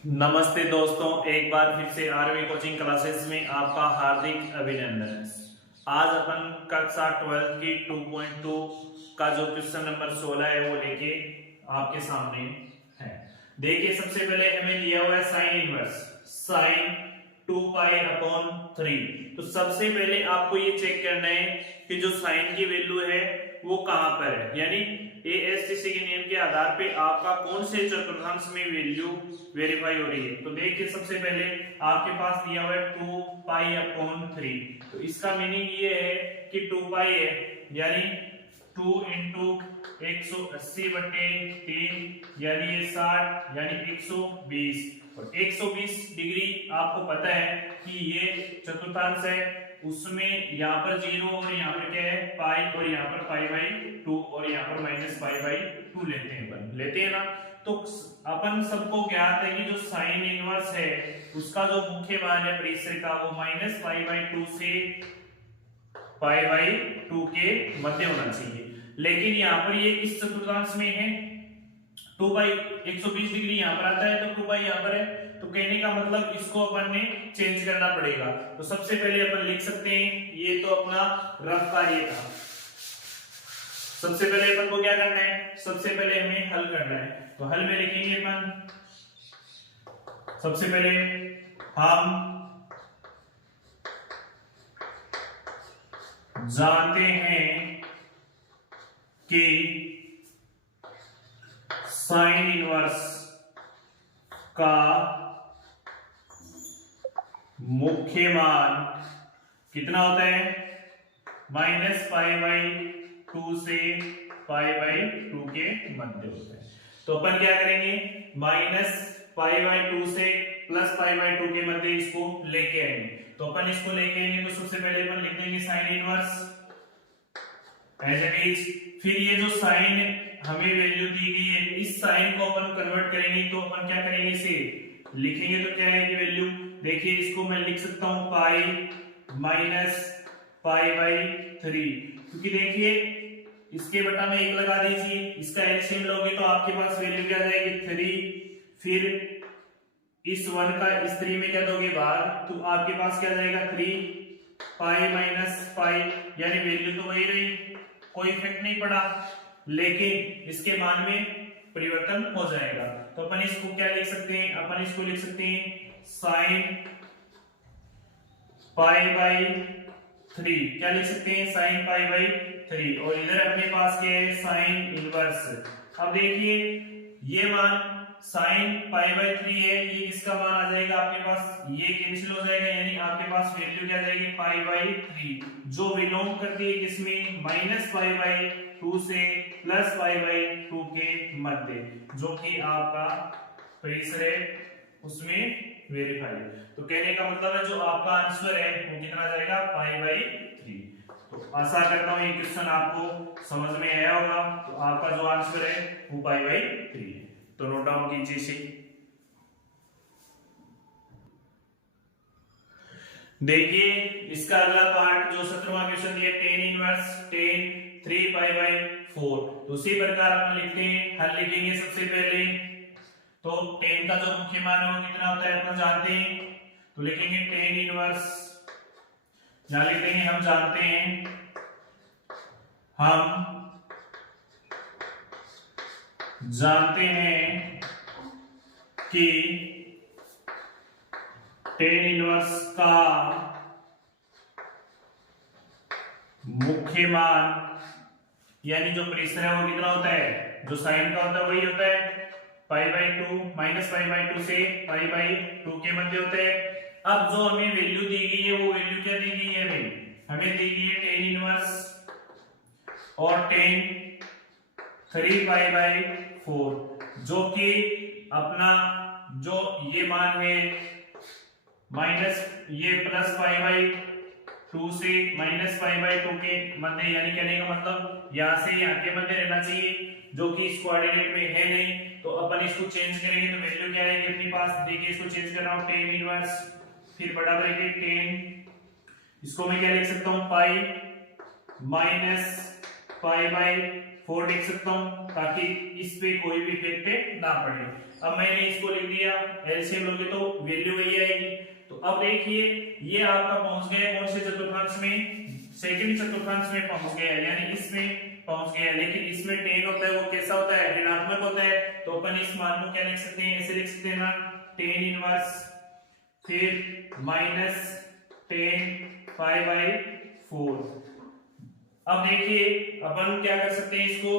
नमस्ते दोस्तों, एक बार फिर से आरवी कोचिंग क्लासेस में आपका हार्दिक अभिनंदन है। आज अपन कक्षा 12 की 2.2 का जो क्वेश्चन नंबर 16 है वो लेके आपके सामने है। देखिए, सबसे पहले हमें दिया हुआ है sine inverse sine 2 pi upon 3। तो सबसे पहले आपको ये चेक करना है कि जो साइन की वैल्यू है वो कहां पर है, यानी एएसटीसी के नियम के आधार पे आपका कौन से चतुर्थांश में वैल्यू वेरीफाई हो रही है। तो देखिए, सबसे पहले आपके पास दिया हुआ है 2 पाई अपॉन 3। तो इसका मीनिंग ये है कि 2 पाई है, यानी 2 इंटू 180 बटे 3, यानी ये 60, यानी 120। और 120 डिग्री आपको पता है कि ये चतुर्थांश है, उसमें यहाँ पर 0 और यहाँ पर क्या है पाई, और यहाँ पर पाई बाई 2 और यहाँ पर माइनस पाई बाई 2 लेते हैं ना। तो अपन सबको ज्ञात है कि जो साइन इनवर्स है उसका जो मुख्य मान है परिसर का वो माइनस पाई बाई 2 से पाई बाई 2 के मध्य होना चाहिए। लेकिन यहाँ पर ये इस चतुर्थांश में है, 2 बाई 120 डिग्री यहाँ पर आता है तो 2 बाई यहाँ पर है। तो कहने का मतलब इसको अपन ने चेंज करना पड़ेगा। तो सबसे पहले अपन लिख सकते हैं, ये तो अपना रफ कार्य था। सबसे पहले अपन को क्या करना है, सबसे पहले हमें हल करना है। तो हल में लिखेंगे अपन, सबसे पहले हम जानते हैं कि साइन इनवर्स का मुख्य मान कितना होता है, माइनस पाई बाई 2 से पाई बाई 2 के मध्य होता है। तो अपन क्या करेंगे, माइनस पाई बाई 2 से प्लस पाई बाई 2 के मध्य इसको लेके आएंगे। तो अपन इसको लेके आएंगे तो सबसे पहले अपन लिख देंगे sine inverse as it is. फिर ये जो साइन हमें वैल्यू दी गई है, इस साइन को अपन कन्वर्ट करेंगे। तो अपन क्या करेंगे, इसे लिखेंगे तो क्या है कि वैल्यू, देखिए इसको मैं लिख सकता हूं पाई माइनस पाई बाई 3, क्योंकि देखिए इसके बटा में 1 लगा दीजिए, इसका एलसीएम लोगे तो आपके पास वैल्यू क्या जाएगी 3। फिर इस 1 का इस 3 में क्या दोगे बाहर, तो आपके पास क्या जाएगा 3 पाई माइनस पाई, यानी वैल्यू तो वही रही, कोई इफेक्ट नहीं पड़ा, लेकिन इसके मान में परिवर्तन हो जाएगा। तो अपन इसको क्या लिख सकते हैं, अपन इसको लिख सकते हैं साइन पाई बाई 3। क्या लिख सकते हैं, साइन पाई बाई 3। और इधर अपने पास क्या है, साइन इनवर्स। अब देखिए ये मान साइन पाई बाई 3 है, ये किसका मान आ जाएगा आपके पास, ये कैंसिल हो जाएगा, यानी आपके पास वैल्यू क्या जाएगी पाई बाई 3, जो बिलोंग करती है किसमें, माइनस पाई बाई 2 से प्लस पाई बाई 2 के मध्य, जो कि आपका परिसर है उसमें वेरीफाई। तो कहने का मतलब है जो आपका आंसर है वो कितना जाएगा, पाई बाई 3। तो आशा करता हूं ये क्वेश्चन आपको समझ में आया होगा। तो आपका जो आंसर है वो पाई बाई 3 है। तो नोट डाउन कीजिए इसे। देखिए इसका अगला पार्ट जो 17वां क्वेश्चन दिया, tan inverse tan 3 pi by 4। तो उसी प्रकार अपन लिखते हैं, हल लिखेंगे सबसे पहले। तो टेन का जो मुख्य मान है वो कितना होता है अपन जानते हैं, तो लिखेंगे टेन इनवर्स, यहां लिखते हैं हम जानते हैं, कि टेन इनवर्स का मुख्य मान यानी जो परिसर है वो कितना होता है, जो साइन का होता है वही होता है pi by 2, minus pi by 2 से पाई बाई 2 के मध्य होता है। अब जो हमें वैल्यू दी गई है वो वैल्यू क्या दी गई है, हमें दी गई है टेन इनवर्स और टेन 3 पाई बाई 4, जो कि अपना जो ये मान है माइनस ये प्लस पाई बाई 2 से माइनस पाई बाई 2 के मध्य, यानी कहने का मतलब यहां से यहां के मध्य रहना चाहिए, जो कि इस कोऑर्डिनेट में है नहीं। तो अपन इसको चेंज करेंगे तो वैल्यू क्या आएगी अपने पास, देखिए इसको चेंज कर रहा हूं, टेन इनवर्स फिर बड़ा ब्रैकेट 10, इसको मैं क्या लिख सकता हूं पाई माइनस पाई बाई 4 लिख सकता हूं ताकि इस पे कोई भी इफेक्ट ना पड़े। अब मैंने इसको लिख दिया, एलसीएम लोगे तो वैल्यू वही आएगी। तो अब देखिए ये आपका पहुंच गया कौन से चतुर्थांश में, सेकंड चतुर्थांश में पहुंच गया, यानी इसमें पहुंच गया। लेकिन इसमें 10 होता है, वो कैसा होता है, ऋणात्मक होता है। तो अपन इस मान को क्या लिख सकते हैं, ऐसे लिख सकते हैं ना, 10 इनवर्स फिर माइनस 10 5/4। अब देखिए अपन क्या कर सकते हैं, इसको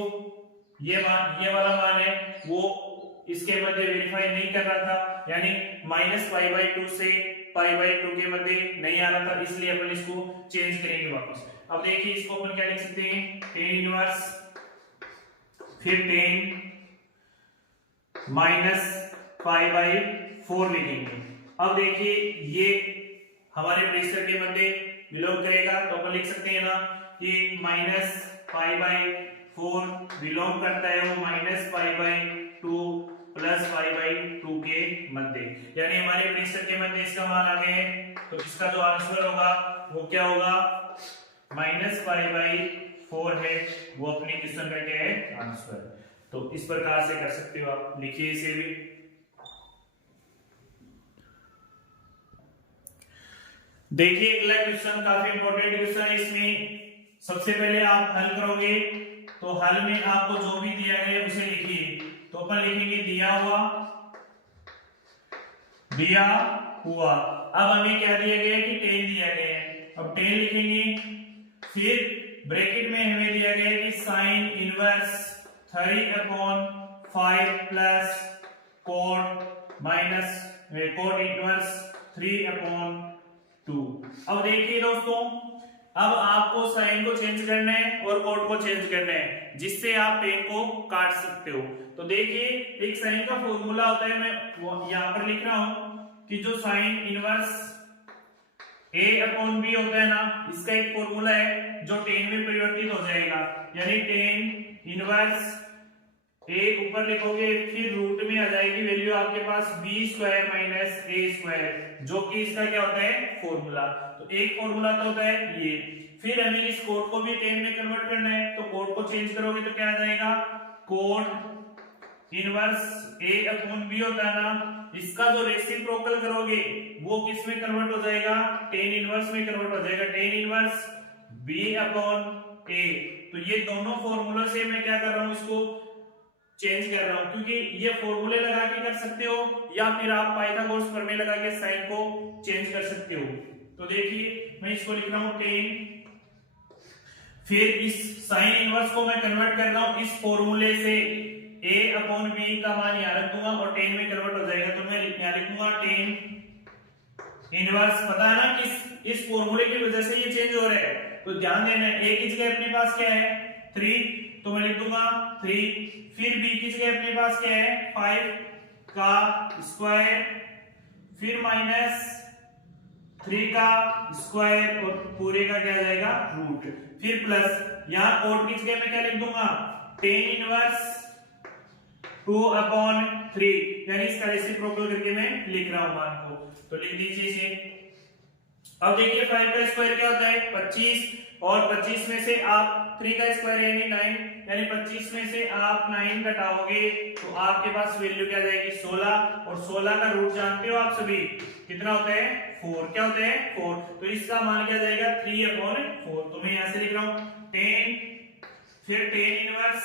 ये वाला मान है वो इसके मध्य वेरीफाई नहीं कर रहा था, यानी -π/2 से π/2 के मध्य नहीं आ रहा था, इसलिए अपन इसको चेंज करेंगे वापस। अब देखिए इसको अपन क्या लिख सकते हैं, 10 इनवर्स फिर 10 -π/4 लिखेंगे। अब देखिए ये हमारे प्रेशर के मध्य बिलोंग करेगा, तो अपन लिख सकते हैं ना कि -π/4 बिलोंग करता है वो -π/2 प्लस π/2 के मध्य, यानी हमारे प्रेशर के मध्य इसका मान आ गए। तो इसका जो आंसर होगा वो क्या होगा, -π/4 है, वो अपनी क्वेश्चन का क्या है आंसर। तो इस प्रकार से कर सकते हो आप, लिखिए इसे भी। देखिए अगला क्वेश्चन काफी इंपॉर्टेंट क्वेश्चन है। इसमें सबसे पहले आप हल करोगे, तो हल में आपको जो भी दिया गया है उसे लिखिए। तो अपन लिखेंगे दिया हुआ। अब हमें क्या दिया गया है कि 10 दिया गया है, अब 10 लिखेंगे। फिर ब्रैकेट में हमें दिया गया है कि sine inverse 3/5 plus cot inverse 3/2। अब देखिए दोस्तों, अब आपको साइन को चेंज करना है और कोट को चेंज करना है, जिससे आप पेन को काट सकते हो। तो देखिए एक साइन का फॉर्मूला होता है, मैं यहां पर लिख रहा हूं कि जो साइन इनवर्स a/b होता है ना, इसका एक फॉर्मूला है जो 10 में परिवर्तित हो जाएगा, यानी 10 इनवर्स a ऊपर लिखोगे, फिर रूट में आ जाएगी वैल्यू आपके पास b² माइनस a², जो कि इसका क्या होता है फॉर्मूला। तो एक फॉर्मूला तो होता है ये। फिर हमें इस कोट को भी 10 में कन्वर्ट करना है, तो कोट को चेंज करोगे तो क्या आ जाएगा, कोट इनवर्स a/b होता है ना, इसका जो रेसिप्रोकल करोगे वो किस में कन्वर्ट हो जाएगा, 10 इनवर्स में कन्वर्ट हो जाएगा, 10 इनवर्स b/a। तो ये दोनों फॉर्मूला से मैं क्या कर रहा हूं, इसको चेंज कर रहा हूं, क्योंकि ये फॉर्मूले लगा के कर सकते हो या फिर आप पाइथागोरस प्रमेय लगा के साइन को चेंज कर सकते हो। तो देखिए मैं इसको लिख रहा हूं 10, फिर इस साइन इनवर्स को मैं कन्वर्ट कर रहा हूं इस फॉर्मूले से, a/b का मान यहां रख दूंगा और 10 में कन्वर्ट हो जाएगा। तो मैं यहां लिखूंगा 10 इनवर्स, पता है ना कि इस फॉर्मूले की वजह से ये चेंज हो रहा है, तो ध्यान देना है। a की जगह अपने पास क्या है 3, तो मैं लिख दूंगा 3, फिर b की जगह अपने पास क्या है 5 का स्क्वायर, फिर माइनस 3 का स्क्वायर और पूरे का क्या जाएगा रूट, फिर प्लस, यहां कोट की जगह मैं क्या लिख दूंगा 10 इनवर्स 2/3, यानी इसका रेसिप्रोकल करके मैं लिख रहा हूं मान को। तो लिख दीजिए इसे। अब देखिए 5 का स्क्वायर क्या होता है 25, और 25 में से आप 3 का स्क्वायर यानी 9, यानी 25 में से आप 9 घटाओगे तो आपके पास वैल्यू क्या जाएगी 16, और 16 का रूट जानते हो आप सभी कितना होता है 4, क्या होता है 4, तो इसका मान क्या जाएगा 3/4। तो मैं यहां से लिख रहा हूं 10, फिर 10 इनवर्स,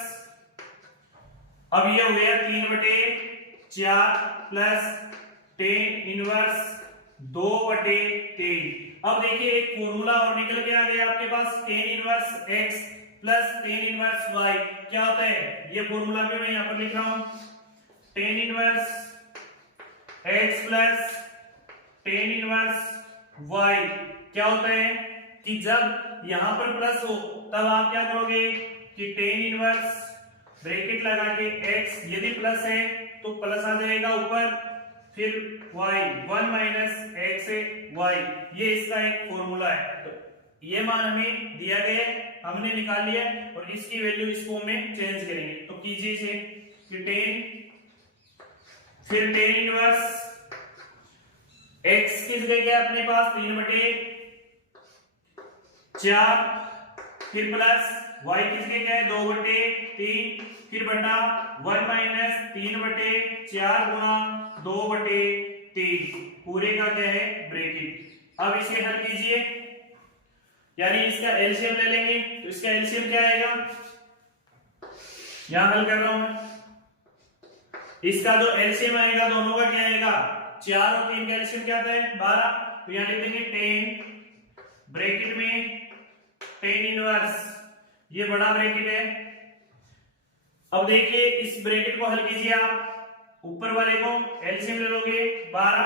अब ये हो गया 3/4 प्लस 10 इनवर्स 2/3। अब देखिए एक फॉर्मूला और निकल के आ गया आपके पास 10 inverse x plus 10 inverse y, क्या होता है ये फॉर्मूला भी मैं यहां पर लिख रहा हूं 10 inverse x plus 10 inverse y, क्या होता है कि जब यहां पर प्लस हो तब आप क्या करोगे कि 10 इनवर्स ब्रैकेट लगा के x, यदि प्लस है तो प्लस आ जाएगा ऊपर, फिर y 1 माइनस x y, ये इसका एक फॉर्मूला है। तो ये मान हमें दिया गया है, हमने निकाल लिया और इसकी वैल्यू इस फॉर्म में चेंज करेंगे। तो कीजिए इसे कि 10, फिर 10 इनवर्स x की जगह क्या अपने पास 3/4, फिर प्लस y किसके क्या है 2/3, फिर बटा 1 माइनस 3/4 गुणा 2/3, पूरे का क्या है ब्रैकेट। अब इसे हल कीजिए, यानी इसका एलसीएम ले लेंगे, तो इसका एलसीएम क्या आएगा, यहां हल कर रहा हूं मैं। इसका जो एलसीएम आएगा दोनों का क्या आएगा 4 और 3 का एलसीएम क्या आता है 12, तो यहां लिख देंगे 10 ब्रैकेट में 10 इनवर्स, ये बड़ा ब्रैकेट है। अब देखिए इस ब्रैकेट को हल कीजिए आप, ऊपर वाले को एलसीएम ले लोगे 12,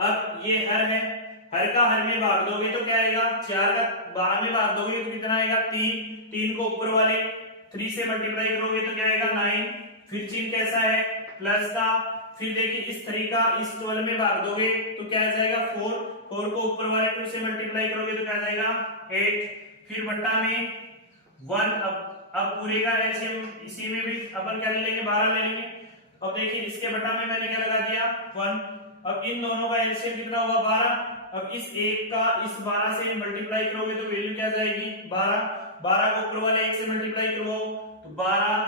अब ये हर है, हर का हर में भाग दोगे तो क्या आएगा 4 का 12 में भाग दोगे तो कितना आएगा 3 को ऊपर वाले 3 से मल्टीप्लाई करोगे तो क्या आएगा 9, फिर चिन्ह कैसा है प्लस का, फिर देखिए इस 3 का इस 12 में भाग दोगे तो क्या आ जाएगा 4 को ऊपर वाले 2 से मल्टीप्लाई करोगे तो क्या आ जाएगा 8, फिर बट्टा में 1, अब पूरे का एलसीएम इसी में भी अपन क्या ले लेंगे 12 ले लेंगे। अब देखिए इसके बट्टा में मैंने क्या लगा दिया 1, अब इन दोनों का एलसीएम कितना होगा 12, अब इस 1 का इस 12 से मल्टीप्लाई करोगे तो वैल्यू क्या जाएगी 12 को ऊपर वाले 1 से मल्टीप्लाई करो तो 12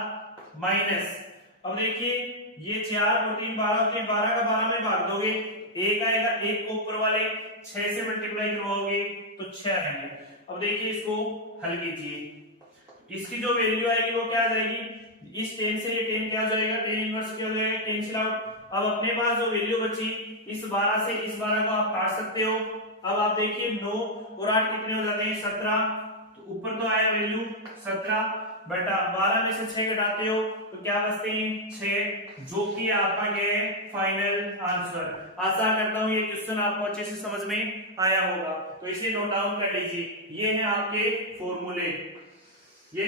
माइनस, अब देखिए ये 4 और 3 12 होते हैं, 12 का 12 में भाग दोगे 1 आएगा, 1 को ऊपर वाले 6 से मल्टीप्लाई करवाओगे तो 6 आएंगे। अब देखिए इसको हल कीजिए, इसकी जो वैल्यू आएगी वो क्या आ जाएगी, इस 10 से ये 10 क्या हो जाएगा 10 इनवर्स क्या हो जाएगा कैंसिल आउट। अब अपने पास जो वैल्यू बची इस 12 से इस 12 को आप काट सकते हो। अब आप देखिए 9 और 8 कितने हो जाते हैं 17, तो ऊपर तो आया वैल्यू 17 बटा 12 में से 6 घटाते हो तो क्या बचते हैं 6, जो कि आपका क्या है फाइनल आंसर। आशा करता हूं ये क्वेश्चन आपको अच्छे से समझ में आया होगा, तो इसे नोट डाउन कर लीजिए। ये है आपके फॉर्मूले, ये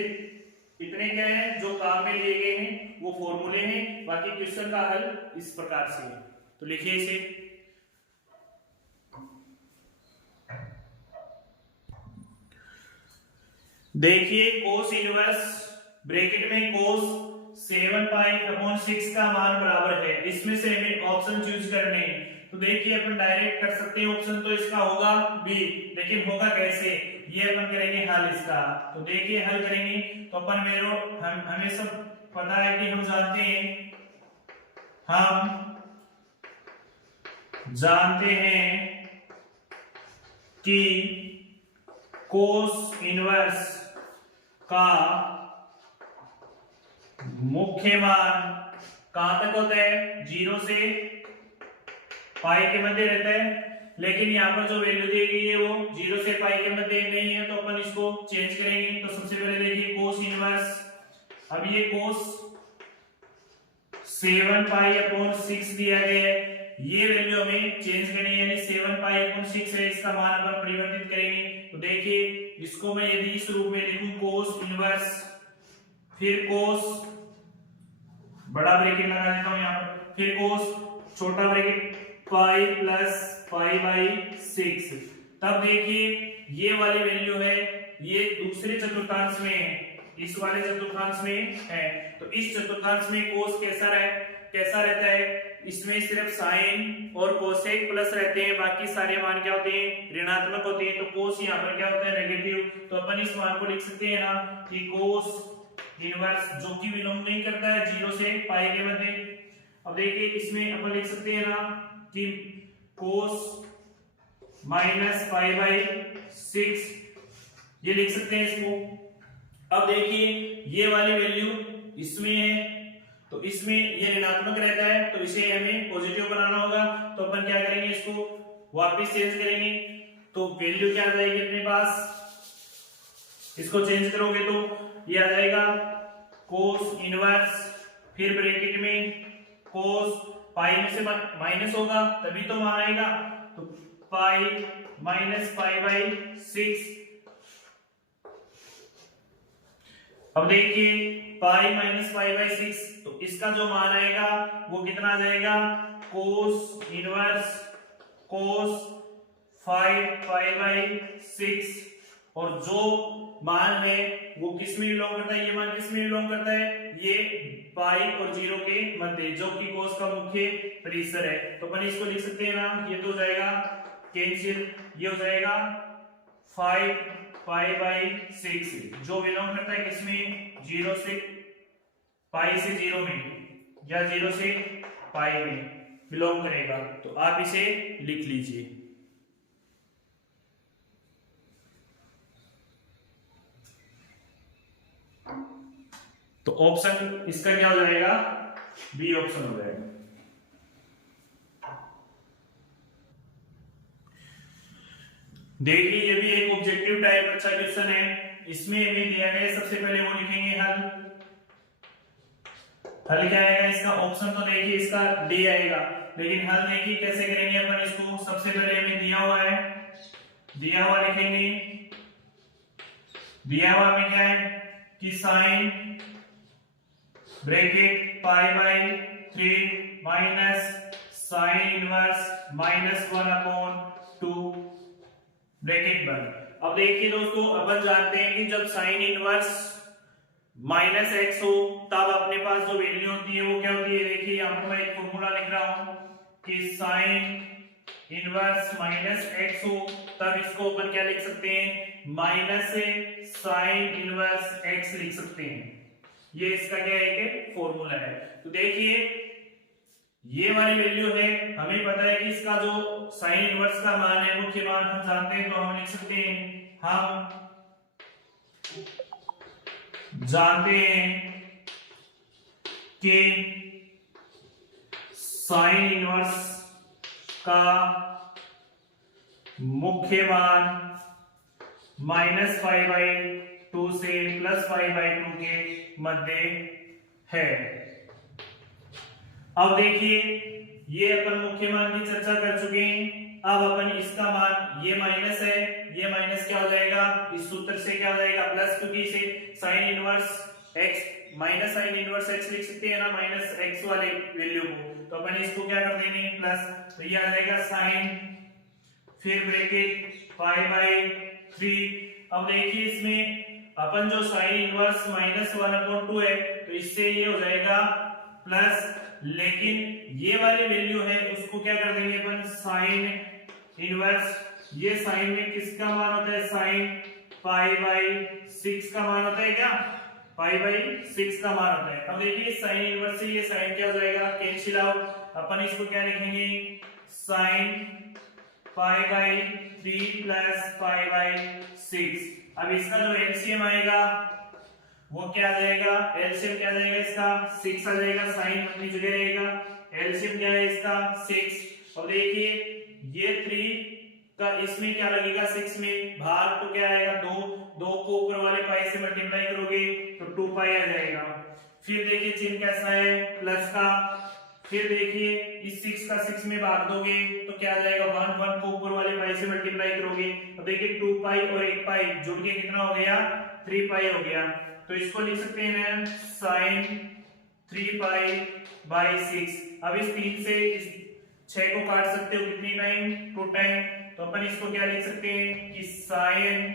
इतने क्या है जो काम में लिए गए हैं वो फॉर्मूले हैं, बाकी क्वेश्चन का हल इस प्रकार से है। तो लिखिए इसे, देखिए कोस इनवर्स ब्रैकेट में कोस 7π/6 का मान बराबर है, इसमें से हमें ऑप्शन चूज करने हैं। तो देखिए अपन डायरेक्ट कर सकते हैं ऑप्शन, तो इसका होगा बी, लेकिन होगा कैसे ये अपन करेंगे हल इसका। तो देखिए हल करेंगे तो अपन हमें सब पता है कि हम जानते हैं कि कोस इनवर्स का मुख्य मान कहां तक होता है 0 से पाई के मध्य रहता है, लेकिन यहाँ पर जो वैल्यू दी गई है वो 0 से पाई के मध्य नहीं है, तो अपन इसको चेंज करेंगे। तो सबसे पहले देखिए कोस इनवर्स, अब ये कोस 7π/6 दिया गया है, ये वैल्यू हमें चेंज करनी है, यानी 7π/6 है, इसका मान अपन परिवर्तित करेंगे। तो देखिए इसको मैं यदि इस रूप में लिखूं कोस इनवर्स, फिर कोस बड़ा ब्रैकेट लगा देता हूं यहाँ पर, फिर कोस छोटा ब्रैकेट π+π/6, तब देखिए ये वाली वैल्यू है ये दूसरे चतुर्थांश में है, इस वाले चतुर्थांश में है, तो इस चतुर्थांश में कोस कैसा रहता है, इसमें सिर्फ साइन और कोसेक प्लस रहते हैं, बाकी सारे मान क्या होते हैं ऋणात्मक होते हैं। तो कोस यहाँ पर क्या होता है नेगेटिव, तो अपन इस मान को लिख सकते हैं ना कि कोस इनवर्स जो कि विलोम नहीं करता है 0 से पाई के मध्य। अब देखिए इसमें अपन लिख सकते हैं ना कि कोस -π/6, ये लिख सकते हैं इसको। अब देखिए ये वाली वैल्यू इसमें है, तो इसमें ये ऋणात्मक रहता है, तो इसे हमें पॉजिटिव बनाना होगा। तो अपन क्या करेंगे, इसको वापस चेंज करेंगे, तो वैल्यू क्या आ जाएगी अपने पास, इसको चेंज करोगे तो ये आ जाएगा कोस इनवर्स, फिर ब्रैकेट में कोस, पाई में से माइनस होगा तभी तो मान आएगा, तो पाई -π/6। अब देखिए पाई -π/6, तो इसका जो मान आएगा वो कितना आ जाएगा कोस इनवर्स कोस 5π/6, और जो मान है वो किस में बिलोंग करता है, ये मान किस में बिलोंग करता है, ये पाई और 0 के मध्य, जो कि कोस का मुख्य परिसर है। तो अपन इसको लिख सकते हैं ना, ये तो हो जाएगा कैंसिल, ये हो जाएगा 5 पाई बाई 6 जो बिलोंग करता है किसमें, 0 से पाई से 0 में या 0 से पाई में बिलोंग करेगा। तो आप इसे लिख लीजिए। तो ऑप्शन इसका क्या हो जाएगा, बी ऑप्शन हो जाएगा। देखिए ये भी एक ऑब्जेक्टिव टाइप अच्छा क्वेश्चन है। इसमें भी दिया गया, सबसे पहले वो लिखेंगे हल। हल क्या आएगा इसका, ऑप्शन तो देखिए इसका डी आएगा, लेकिन हल देखिए कैसे करेंगे अपन इसको। सबसे पहले हमें दिया हुआ है, दिया हुआ लिखेंगे। दिया हुआ में क्या है कि sine bracket pi by 3 minus sine inverse -1/2 bracket बंद। अब देखिए दोस्तों, अपन जानते हैं कि जब साइन इनवर्स -x हो तब अपने पास जो वैल्यू होती है वो क्या होती है। देखिए यहां पर मैं एक फॉर्मूला लिख रहा हूं कि साइन इनवर्स -x हो तब इसको अपन क्या लिख सकते हैं, माइनस से साइन इनवर्स x लिख सकते हैं। ये इसका क्या है, एक फॉर्मूला है। तो देखिए ये वाली वैल्यू है, हमें पता है कि इसका जो साइन इनवर्स का मान है, मुख्य मान हम जानते हैं, तो हम लिख सकते हैं, हम जानते हैं कि साइन इनवर्स का मुख्य मान -π/2 से +π/2 के मध्य है। अब देखिए ये अपन मुख्य मान की चर्चा कर चुके हैं। अब अपन इसका मान, ये माइनस है, ये माइनस क्या हो जाएगा, इस सूत्र से क्या हो जाएगा प्लस, क्योंकि इसे sine inverse x minus sine inverse x लिख सकते हैं ना, -x वाले वैल्यू को। तो अपन इसको क्या कर देंगे प्लस, तो ये आ जाएगा साइन फिर ब्रैकेट π/3। अब देखिए इसमें अपन जो साइन इनवर्स -1/2 है, तो इससे ये हो जाएगा प्लस, लेकिन ये वाली वैल्यू है उसको क्या कर देंगे अपन साइन इनवर्स। ये साइन में किसका मान होता है, साइन π/6 का मान होता है, क्या π/6 का मान होता है। अब देखिए साइन इनवर्स से ये साइन क्या हो जाएगा, कैंसिल आउट। अपन इसको क्या लिखेंगे, साइन π/3 प्लस π/6। अब इसका जो एलसीएम आएगा वो क्या आ जाएगा, एलसीएम क्या आ जाएगा इसका 6 आ जाएगा, साइन अपनी जगह रहेगा। एलसीएम क्या है इसका 6। और देखिए ये 3 का इसमें क्या लगेगा 6 में भाग, तो क्या आएगा 2 को ऊपर वाले पाई से मल्टीप्लाई करोगे तो 2 पाई आ जाएगा। फिर देखिए चिन्ह कैसा है, प्लस का। फिर देखिए इस 6 का 6 में भाग दोगे तो क्या आ जाएगा 1 को ऊपर वाले पाई से मल्टीप्लाई करोगे। अब देखिए 2 पाई और 1 पाई जुड़ के कितना हो गया, 3 पाई हो गया। तो इसको लिख सकते हैं साइन 3π/6। अब इस 3 से इस 6 को काट सकते हो कितनी टाइम, 2 टाइम। तो अपन इसको क्या लिख सकते हैं कि साइन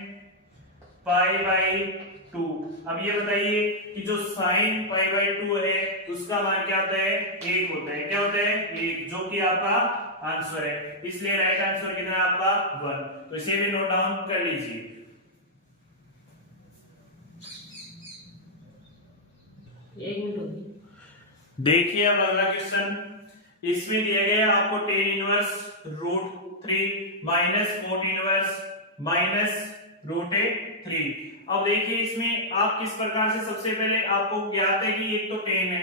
π/2। अब ये बताइए कि जो साइन π/2 है उसका मान क्या होता है, 1 होता है। क्या होता है, 1, जो कि आपका आंसर है। इसलिए राइट आंसर कितना है आपका 1। तो इसे भी नोट डाउन कर लीजिए। देखिए अब अगला क्वेश्चन, इसमें दिया गया आपको tan inverse √3 minus cot inverse -√3। अब देखिए इसमें आप किस प्रकार से, सबसे पहले आपको ज्ञात है कि एक तो tan है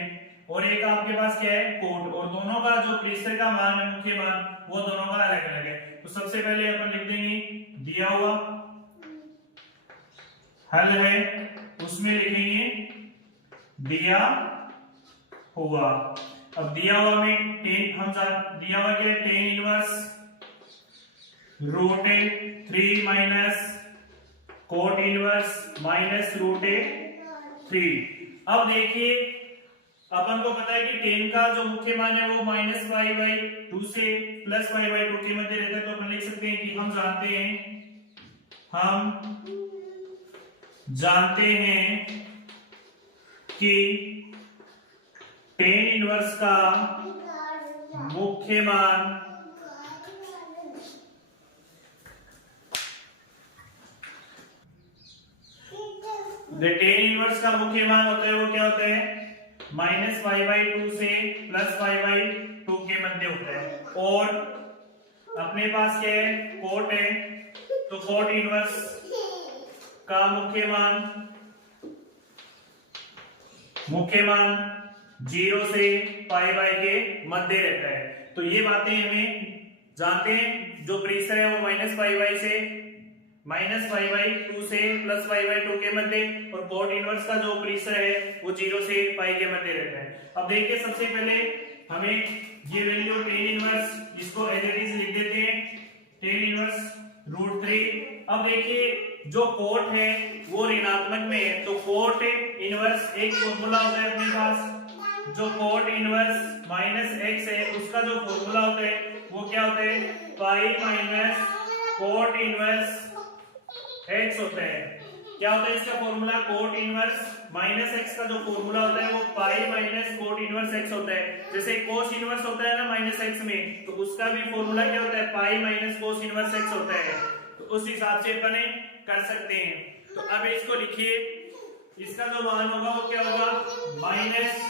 और एक आपके पास क्या है cot, और दोनों का जो प्रेशर का मान है, मुख्य मान, वो दोनों का अलग अलग है। तो सबसे पहले अपन लिख देंगे दिया हुआ हल है, उसमें लिखेंगे दिया हुआ। अब दिया हुआ में tan, हम दिया हुआ क्या है, tan inverse √3 minus cot inverse -√3। अब देखिए अपन को पता है कि tan का जो मुख्य मान है वो -π/2 से +π/2 के मध्य रहता है। तो अपन लिख सकते हैं कि हम जानते हैं कि tan इनवर्स का मुख्य मान टेन इनवर्स का मुख्य मान होता है वो क्या होता है, -π/2 से +π/2 के मध्य होता है। और अपने पास क्या है, कोट है, तो कोट इनवर्स का मुख्य मान 0 से π/2 के मध्य रहता है। तो ये बातें हमें जानते हैं, जो प्रेशर है वो -π/2 से +π/2 के मध्य, और कोट इनवर्स का जो प्रेशर है वो 0 से π के मध्य रहता है। अब देखिए सबसे पहले हमें ये वैल्यू tan इनवर्स, इसको एज इट इज लिख देते हैं, tan इनवर्स √3। अब देखिए जो कोट है वो ऋणात्मक में है, तो कोट इनवर्स एक फॉर्मूला होता है अपने पास, जो कोट इनवर्स -x है उसका जो फॉर्मूला होता है वो क्या होता है, pi minus cot inverse x होता है। क्या होता है इसका फॉर्मूला, कोट इनवर्स -x का जो फॉर्मूला होता है वो pi minus cot inverse x होता है। जैसे कोस इनवर्स होता है ना -x में, तो उसका भी फॉर्मूला क्या होता है, pi minus cos inverse x होता है। तो उस हिसाब से अपन कर सकते हैं। तो अब इसको लिखिए, इसका जो मान होगा वो क्या होगा, माइनस,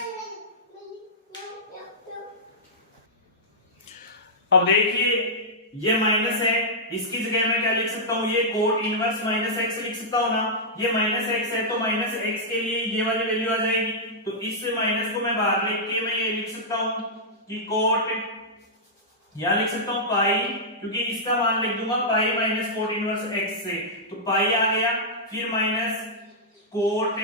अब देखिए ये माइनस है, इसकी जगह मैं क्या लिख सकता हूँ, ये कोट इनवर्स -x लिख सकता हूँ ना, ये -x है तो -x के लिए ये वाली वैल्यू आ जाएगी। तो इस माइनस को मैं बाहर लिख के मैं ये लिख सकता हूँ कि कोट, यहां लिख सकता हूँ पाई, क्योंकि इसका मान लिख दूंगा pi minus cot inverse x से, तो पाई आ गया, फिर माइनस कोट।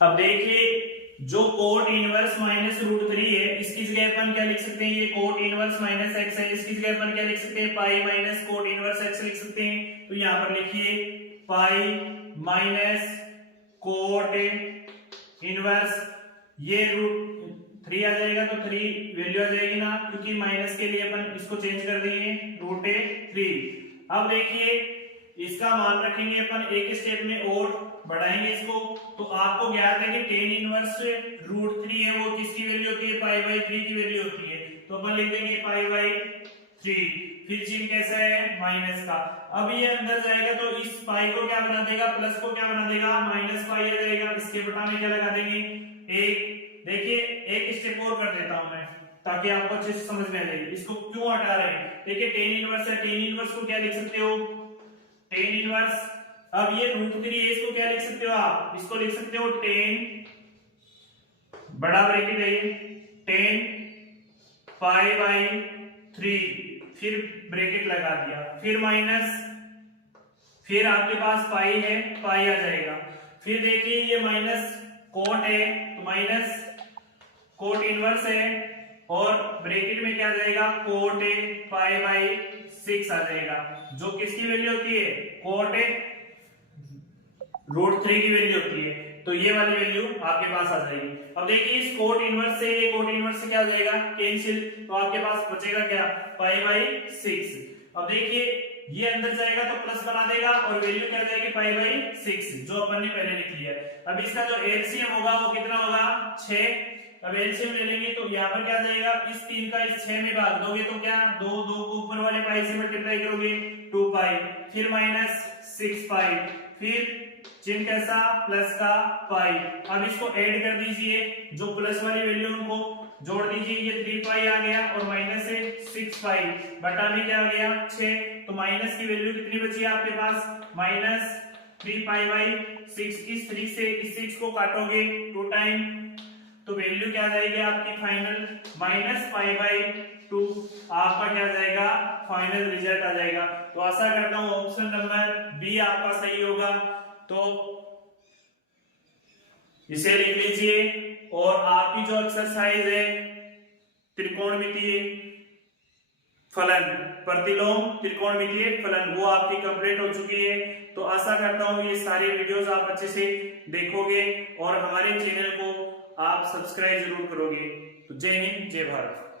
अब देखिए जो कोट इनवर्स -√3 है, इसकी जगह अपन क्या लिख सकते हैं, ये कोट इनवर्स -x है, इसकी जगह अपन क्या लिख सकते हैं, pi minus cot inverse x लिख सकते हैं। तो यहां पर लिखिए पाई माइनस कोट इनवर्स, ये √3 आ जाएगा, तो 3 वैल्यू आ जाएगी ना, क्योंकि माइनस के लिए अपन इसको चेंज कर देंगे √3। अब देखिए इसका मान रखेंगे अपन एक स्टेप में और बढ़ाएंगे इसको। तो आपको ज्ञात है कि tan इनवर्स √3 है वो किसकी वैल्यू होती है, π/3 की वैल्यू होती है। तो अपन लिख देंगे π/3, फिर चिन्ह कैसा है, माइनस का। अब ये अंदर जाएगा तो इस पाई को क्या बना देगा, प्लस को क्या बना देगा, -π आ जाएगा। इसके बटा में क्या लगा देंगे, 1। देखिए एक स्टेप और कर देता हूं मैं, ताकि आपको अच्छे से समझ में आ जाए इसको क्यों हटा रहे हैं। देखिए tan इनवर्स है, tan इनवर्स को क्या लिख सकते हो, tan इनवर्स, अब ये √3 है, इसको क्या लिख सकते हो आप, इसको लिख सकते हो tan, बड़ा ब्रैकेट है ये, tan π/3, फिर ब्रैकेट लगा दिया, फिर माइनस, फिर आपके पास पाई है, पाई आ जाएगा। फिर देखिए ये माइनस कोट है, तो माइनस कोट इनवर्स है, और ब्रैकेट में क्या आ जाएगा, कोट π/6 आ जाएगा, जो किसकी वैल्यू होती है, कोट √3 की वैल्यू होती है। तो ये वाली वैल्यू आपके पास आ जाएगी। अब देखिए इस कोट इनवर्स से ये कोट इनवर्स से क्या हो जाएगा, कैंसिल, तो आपके पास बचेगा क्या, π/6। अब देखिए ये अंदर जाएगा तो प्लस बना देगा, और वैल्यू क्या जाएगी, π/6, जो अपन ने पहले लिख लिया है। अब इसका जो एलसीएम होगा वो कितना होगा, 6। अब एलसीएम ले लेंगे तो यहाँ पर क्या आ जाएगा, इस 3 का इस 6 में भाग दोगे तो क्या, 2 को ऊपर वाले पाई से मल्टीप्लाई करोगे, 2π, फिर -6π, फिर चिन्ह कैसा, प्लस का पाई। अब इसको ऐड कर दीजिए, जो प्लस वाली वैल्यू उनको जोड़ दीजिए, ये 3π आ गया, और माइनस से 6π, बटा में क्या आ गया, 6। तो माइनस की वैल्यू कितनी बची आपके पास, -3π/6। इस 3 से इस 6 को काटोगे 2 टाइम, तो वैल्यू क्या आ जाएगी आपकी फाइनल, -π/2। आपका क्या जाएगा, फाइनल रिजल्ट आ जाएगा। तो आशा करता हूं ऑप्शन नंबर बी आपका सही होगा। तो इसे लिख लीजिए, और आपकी जो एक्सरसाइज है त्रिकोणमितीय फलन, प्रतिलोम त्रिकोणमितीय फलन, वो आपकी कंप्लीट हो चुकी है। तो आशा करता हूं ये सारी वीडियोस आप अच्छे से देखोगे, और हमारे चैनल को आप सब्सक्राइब जरूर करोगे। तो जय हिंद, जय भारत।